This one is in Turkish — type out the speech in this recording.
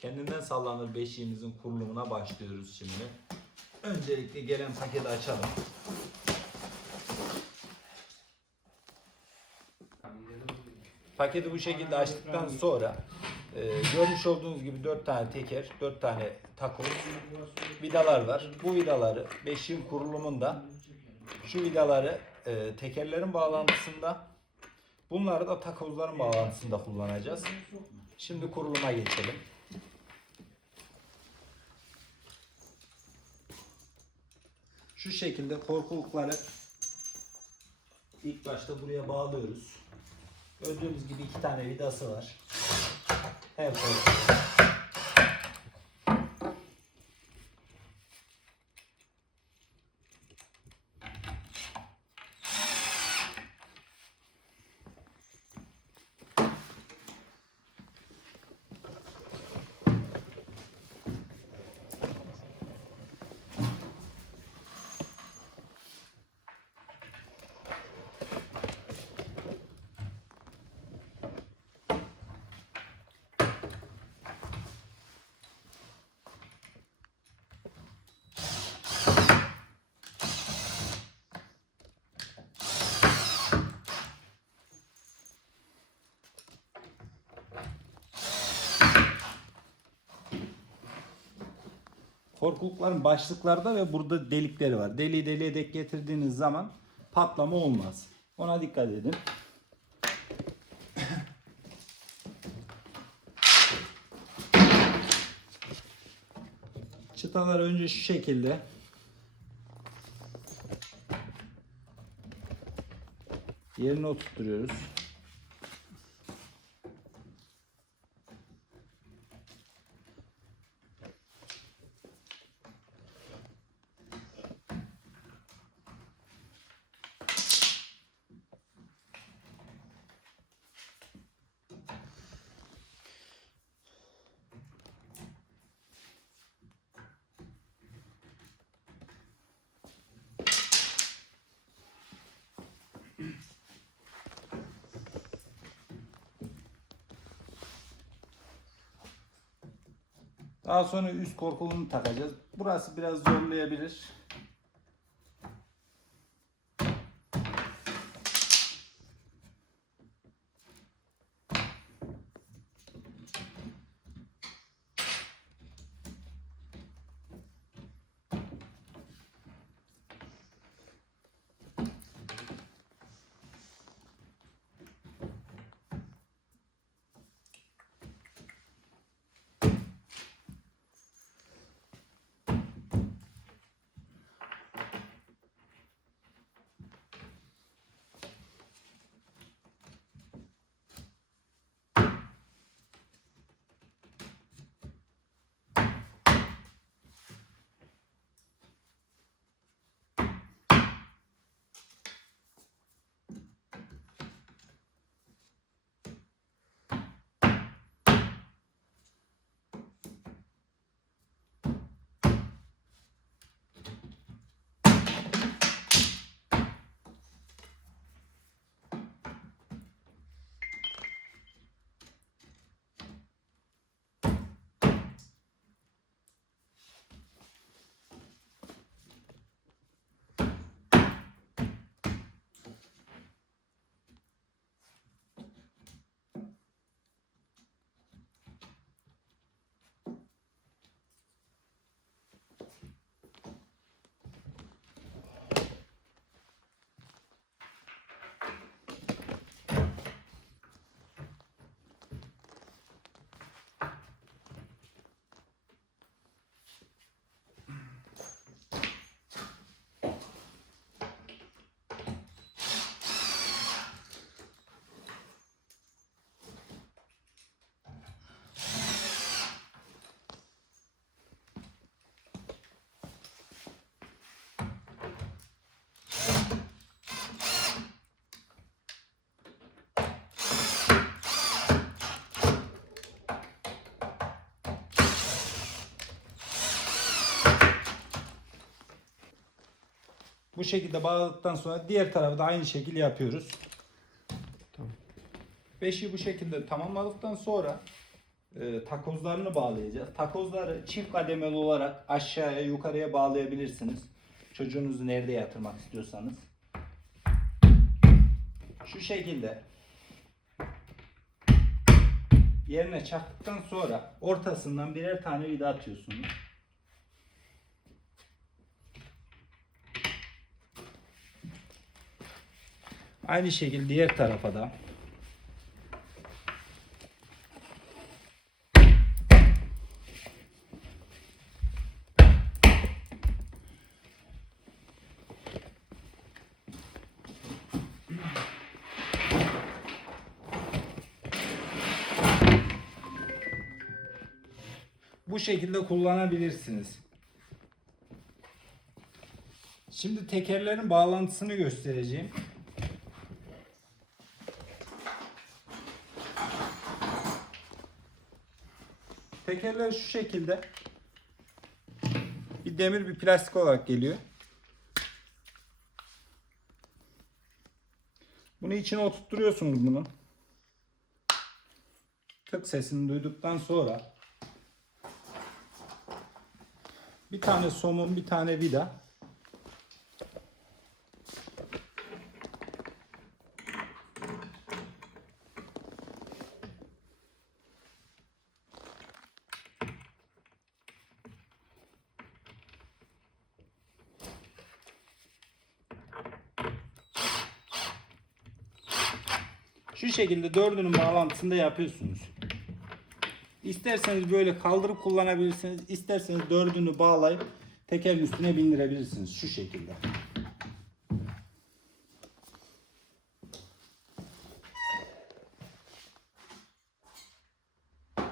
Kendinden sallanır beşiğimizin kurulumuna başlıyoruz şimdi. Öncelikle gelen paketi açalım. Paketi bu şekilde açtıktan sonra e, görmüş olduğunuz gibi 4 tane teker, 4 tane takoz vidalar var. Bu vidaları beşiğin kurulumunda şu vidaları e, tekerlerin bağlantısında bunları da takozların bağlantısında kullanacağız. Şimdi kuruluma geçelim. Şu şekilde korkulukları ilk başta buraya bağlıyoruz. Gördüğünüz gibi iki tane vidası var. Her korkuluk. Korkulukların başlıklarda ve burada delikleri var. Deliği deliğe dek getirdiğiniz zaman patlama olmaz. Ona dikkat edin. Çıtalar önce şu şekilde. Yerine oturtuyoruz. Daha sonra üst korkulunu takacağız. Burası biraz zorlayabilir. Bu şekilde bağladıktan sonra diğer tarafı da aynı şekilde yapıyoruz. Beşi bu şekilde tamamladıktan sonra e, takozlarını bağlayacağız. Takozları çift kademeli olarak aşağıya yukarıya bağlayabilirsiniz. Çocuğunuzu nerede yatırmak istiyorsanız. Şu şekilde yerine çaktıktan sonra ortasından birer tane vida atıyorsunuz. Aynı şekilde diğer tarafa da bu şekilde kullanabilirsiniz. Şimdi tekerlerin bağlantısını göstereceğim. Tekerler şu şekilde bir demir bir plastik olarak geliyor. Bunu içine oturtturuyorsunuz bunun. Tık sesini duyduktan sonra bir tane somun, bir tane vida. Şu şekilde dördünün bağlantısını da yapıyorsunuz. İsterseniz böyle kaldırıp kullanabilirsiniz. İsterseniz dördünü bağlayıp tekerin üstüne bindirebilirsiniz şu şekilde.